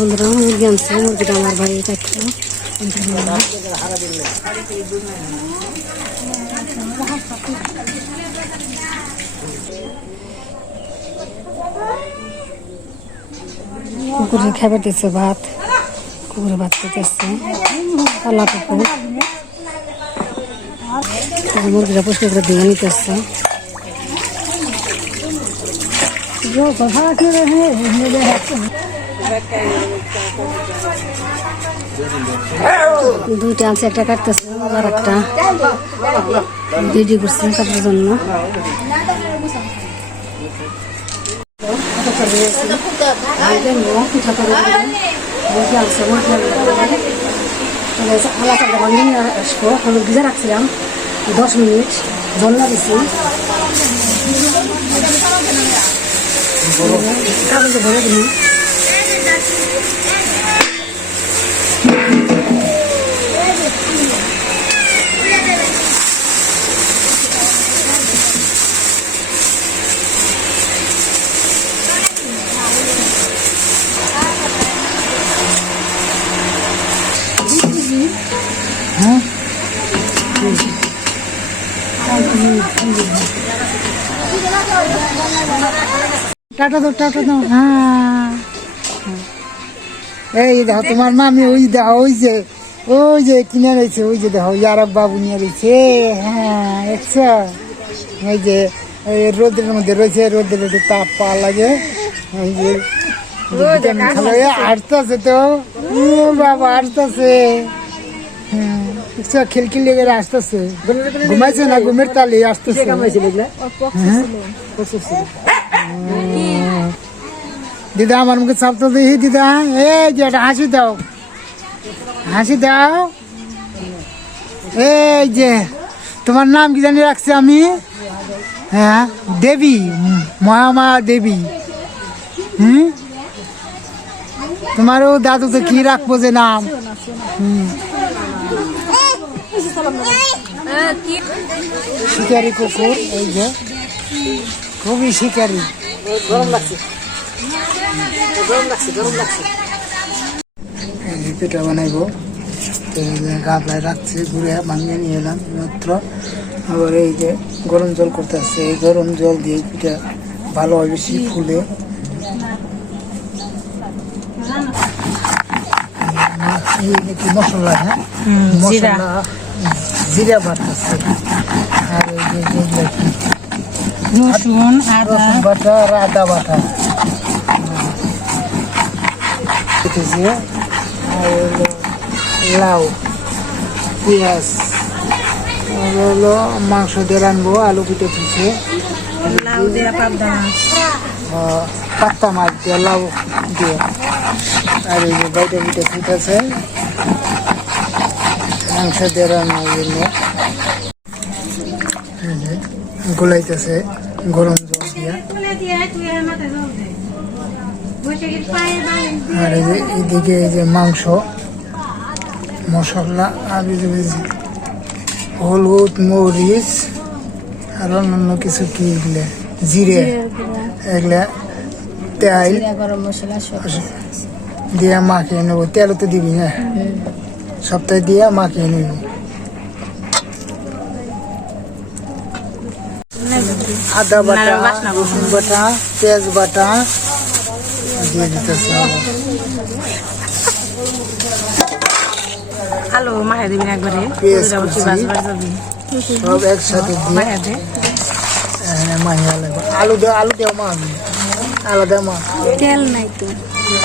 বন্ধুরা মুরগি আনছে মুরগিটা আমার বাড়ি কাটছে কুকুরে খাবার দিচ্ছে ভাত। কুকুরে ভাত খেতেছে কালা কুকুর মুরগিটা পরিষ্কার করে দিয়ে নিতেছে। দুইটা আছে একটা কাটতেছে আর একটা রেডি করছে কাটার জন্য পিঠা করে মুরগি আনছে মুরগি আলা চালটা বান্ধি আসব আমি ভিজে রাখছিলাম দশ মিনিট জল না দিছি ভরে দিলাম টাটা দাও টাটা দাও। হ্যাঁ। এই দেখো তোমার মামি ওই দেখো ওই যে ওই যে কিনে রয়েছে ওই যে দেখো ইয়ারব বাবু নিয়ে রয়েছে। হ্যাঁ দেখছ ওই যে রোদের মধ্যে রয়েছে রোদের একটু তাপ পাওয়া লাগে। ওই যে ভিটামিন খালো আসতেছে তো। বাবা আসতেছে হ্যাঁ দেখছ খিলখিল লেগে আসতেছে। ঘুমাইছে না? ঘুমের তালে আসতেছে। দিদা, আমার মুখে চাপ তো দেখি দিদা। এই যে একটা হাসি দাও। হাসি দাও। এই যে, তোমার নাম কি জানি রাখছি আমি? হ্যাঁ দেবী মহামা দেবী হুম? তোমারও দাদু তো কি রাখব যে নাম? হুম। শিকারি কুকুর, এই যে। খুবই শিকারি। এই যে পিঠা বানাইবো। গাবলায় রাখছি ঘুরে ভাঙিয়ে নিয়ে এলাম মাত্র। আবার এই যে গরম জল করতে আসছে এই গরম জল দিয়ে পিঠা ভালো হয় বেশি ফুলে। এই কি মশলা হ্যাঁ? মশলা জিরা বাটাচ্ছে আর এই যে রসুন আদা। বাটা আর আদা বাটা। কেটেছে আর হলো লাউ পেঁয়াজ আর হলো মাংস দিয়ে রানবো আলু দিয়ে পাবদা পাত্তা মাছ দিয়ে লাউ দিয়ে। আর এই যে বাইটা পিঠে ফুটেছে। মাংস দিয়ে রান্নার জন্য গোলাইতেছে গরম জল দিয়ে। আর এই যে এদিকে এই যে মাংস মশলা আর হলুদ মরিচ আর অন্যান্য কিছু কি এগুলো? জিরে এগুলা তেল। গরম মশলা দিয়ে মাখিয়ে নেব। তেল তো দিবি না? সপ্তাহে দিয়ে মাখিয়ে নেব। আদা বাটা। রসুন বাটা পেঁয়াজ বাটা দিয়ে দিতেছে আলু মাহে দিবেন একবারে? সব একসাথে দিয়ে। মাহে হ্যাঁ, আলু দেও আলু দেও মা। আমি আলাদা মা। তেল নাই তো।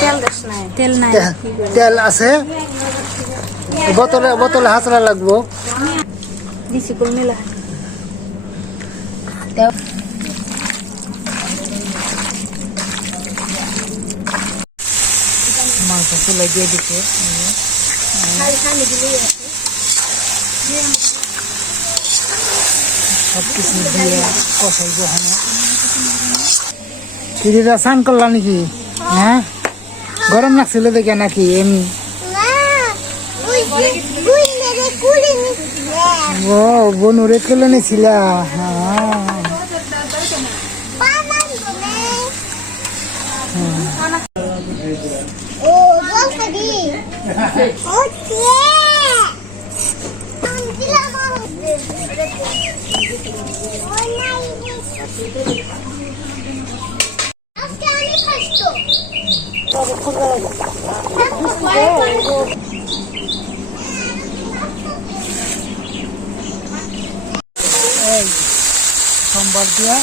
তেল নাই তেল নাই। তেল- তেল আছে? বোতলে বোতলে হাতরা লাগবো। দিছি কুল মিলা চুলে দিয়ে দিচ্ছে সব কিছু দিয়ে কষাইব ওখানে কিরিরা স্নান করলা নাকি? হ্যাঁ? গরম লাগছিল দেখে নাকি এমনি? ও বনুরে তুলে নিয়েছিল হ্যাঁ। সোমবার দিয়া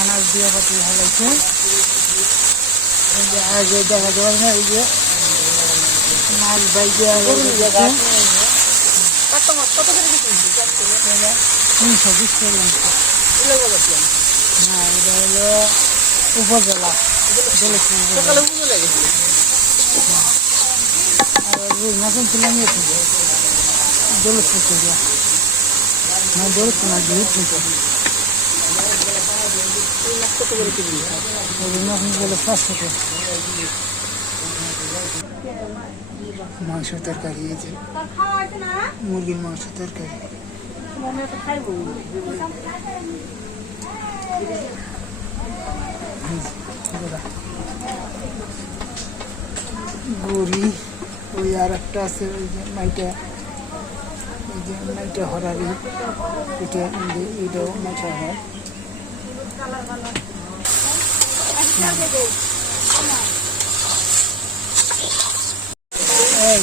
আনাজ দিয়া পাতি হলাইছে। এই আগে দেখা যাবে না এই যে। মাছ বাইকে তিনশো বিশ টাকা না এটা হলো উপজেলা দৌলতপুর উপজেলা। আর রুই মাছ তুলে নিয়েছে দৌলতপুর থেকে না দৌলতপুর না দূর থেকে রুই মাছ গেলে পাঁচশো টাকা মাংস তরকারি এই যে মুরগির মাংস তরকারি। বড়ি ওই আর একটা আছে ওই যে মাইটা ওই যে মাইটা হরারি এটা এটাও মাছা হয় এই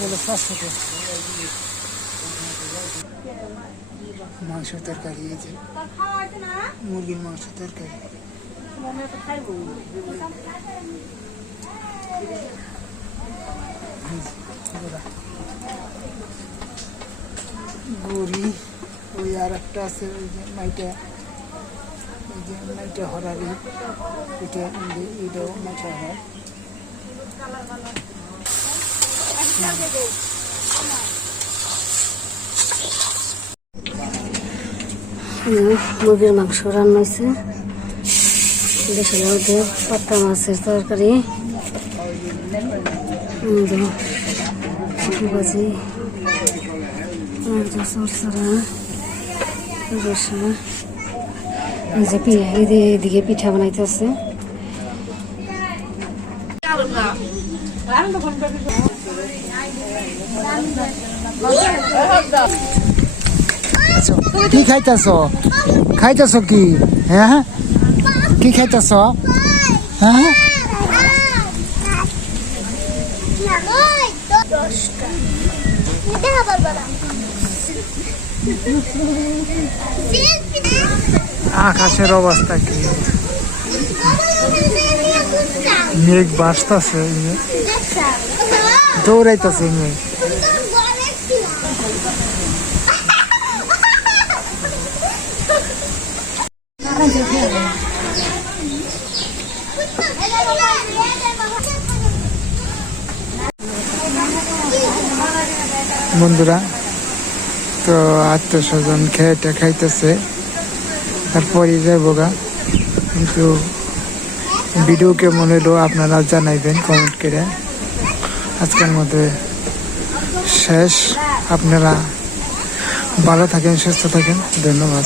গেলে পাঁচশো টাকা মাংস তরকারি এই যে। মুরগির মাংস তরকারি। বড়ি, ওই আর একটা আছে, ওই যে মাইটা। ওই যে মাইটা হরারি এটা এটাও মাছা হয়। মুরগির মাংস রান্না হয়েছে দেশের মধ্যে পাত্তা মাছের তরকারি। ভাজি। সরসরা, রসা, এই যে পি- এই যে এদিকে পিঠা বানাইতেছে। কি খাইতেছ? খাইতেছ কি? হ্যাঁ কি হ্যাঁ? ওই, দশটা দেখা পারবে আকাশের অবস্থা কি? মেঘ বাসতেছে দৌড়াইতেছে মেঘ বন্ধুরা, তো আত্মীয় স্বজন খেয়েটা খাইতেছে। তারপরে যাব গা। কিন্তু ভিডিও কেমন হলো আপনারা জানাইবেন কমেন্ট করে। আজকের মধ্যে শেষ। আপনারা ভালো থাকেন সুস্থ থাকেন। ধন্যবাদ।